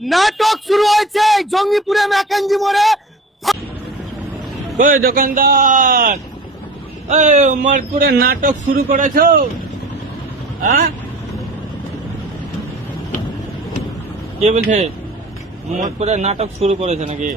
নাটক শুরু হয়েছে জঙ্গিপুরে ম্যাকেঞ্জি মোড়ে। ওই দোকানদার, ওই উমরপুরে নাটক শুরু করেছো? হ্যাঁ, কে বলছে উমরপুরে নাটক শুরু করেছে নাকি?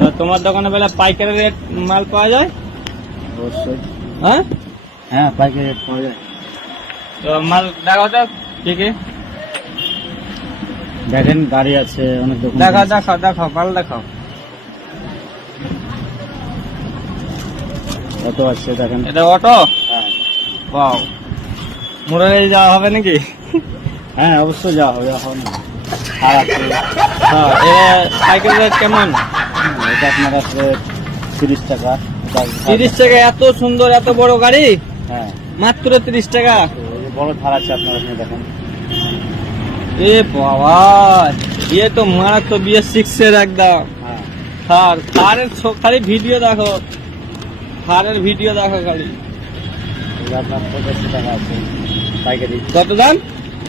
তো তোমার দোকানে বেলা পাইকারি রেট মাল পাওয়া যায়? অবশ্যই। হ্যাঁ হ্যাঁ, পাইকারি রেট পাওয়া যায়। তো মাল দেখাও তো কি কি। দেখেন গাড়ি আছে অনেক দোকান। দেখাও মাল দেখাও। অটো আছে দেখেন। এটা অটো? হ্যাঁ বাও, মোড়ে যাওয়া হবে নাকি? হ্যাঁ, অবশ্যই যাওয়া হবে এখন। আর আছে হ্যাঁ, পাইকারি রেট কেমন? এটা আপনার আছে 30 টাকা। 30 টাকা? এত সুন্দর এত বড় গাড়ি হ্যাঁ, মাত্র 30 টাকা? এই যে বড় থার আছে আপনার এখানে দেখেন। এ বাবা, ये तो মারাত্মক BS6 এর একদম হ্যাঁ, থারের খালি ভিডিও দেখো, থারের ভিডিও দেখো খালি। এটা আপনার 85 টাকা আছে পাইকারি। কত দাম?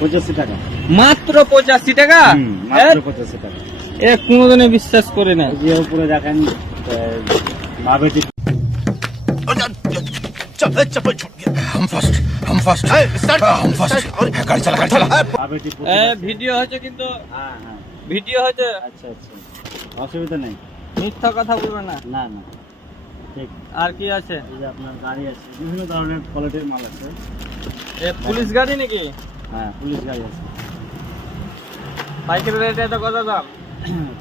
85 টাকা। মাত্র 85 টাকা? মাত্র 85 টাকা। এ কোনোদিনই বিশ্বাস করি না। এই যে উপরে দেখেন মাবেটি। हम फर्स्ट गाड़ी चला মাবেটি ভিডিও হচ্ছে কিন্তু, হ্যাঁ হ্যাঁ, ভিডিও হচ্ছে, আচ্ছা আচ্ছা, অসুবিধা নেই। মিথ্যা কথা বলবে না। না না, ঠিক। আর কি আছে? এই যে আপনার গাড়ি আছে, বিভিন্ন ধরনের কোয়ালিটির মাল আছে। এ পুলিশ গাড়ি নাকি? হ্যাঁ, পুলিশ গাড়ি আছে। পাইকারি রেট এটা কত দাম?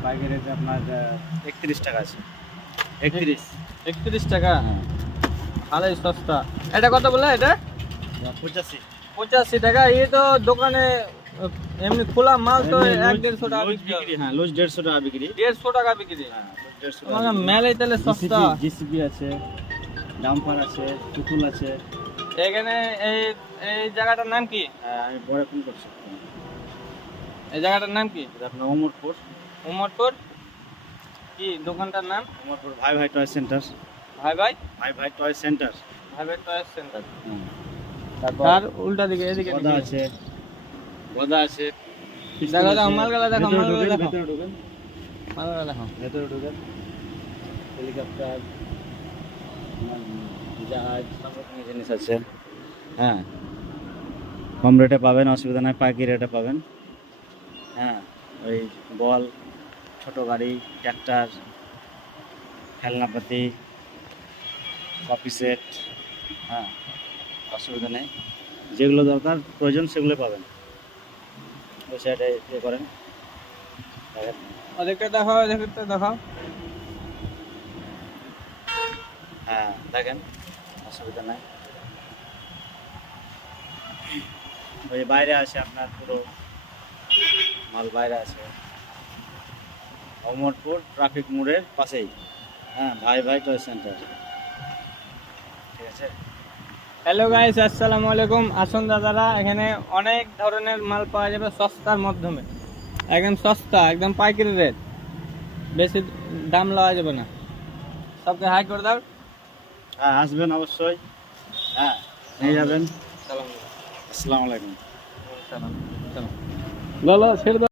পাইকারি রেট আপনার 31 টাকা আছে। 31। 31 টাকা? হ্যাঁ, ভালোই সস্তা। এটা কত বলে? এটা 85। 85 টাকা। এই তো দোকানে এমনি খোলা মাল তো 1-150 টাকা লুজ বিক্রি হবে। বিক্রি, হ্যাঁ লুজ 150 টাকা বিক্রি। 150 টাকা বিক্রি? হ্যাঁ, লুজ 150 টাকা তোমার বিক্রি। মেলে তাহলে সস্তা। জিসিবি আছে, ডাম্পার আছে, টুকুল আছে। এখানে এই এই জায়গাটার নাম কি? হ্যাঁ, আমি পরে ফোন করছি। এই জায়গাটার নাম কি? এটা আপনার ওমরপুর। উমরপুর কি দোকানটার নাম? ওমরপুর ভাই ভাই টয় সেন্টার। ভাই ভাই ভাই ভাই টয় সেন্টার। ভাই ভাই টয়েস সেন্টার। তারপর তার উল্টা দিকে এদিকে গদা আছে, গদা আছে। দেখো দেখো মালগুলা দেখো, ভেতরে মালগুলা ঢুকেন, দেখো, ভেতরে ঢুকেন, মালগুলা দেখো। ভেতরে ঢুকেন। হেলিকপ্টার, জাহাজ, সব রকমের জিনিস আছে। হ্যাঁ, কম রেটে পাবেন, অসুবিধা নাই, পাইকারি রেটে পাবেন। হ্যাঁ, ওই বল, ছোট গাড়ি, ট্র্যাক্টর, খেলনাপাতি, কপি সেট। হ্যাঁ, অসুবিধা নেই, যেগুলো দরকার প্রয়োজন সেগুলো পাবেন। ওই সাইডে ইয়ে করেন, দেখেন। ওদেরকে দেখো, ওদেরকে দেখো। হ্যাঁ, দেখেন, অসুবিধা নাই। ওই বাইরে আছে আপনার পুরো মাল বাইরে আছে, অমরপুর ট্রাফিক মোড়ের পাশেই। হ্যাঁ, ভাই ভাই টয় সেন্টার। ঠিক আছে। হ্যালো গাইস, আসসালামু আলাইকুম। আসুন দাদারা, এখানে অনেক ধরনের মাল পাওয়া যাবে সস্তার মাধ্যমে, একদম সস্তা, একদম পাইকারি রেট, বেশি দাম লওয়া যাবে না। সবকে হাই করে দাও। হ্যাঁ, আসবেন অবশ্যই। হ্যাঁ, নিয়ে যাবেন। সালাম। আসসালামু আলাইকুম। সালাম। লো ছেড়ে দাও।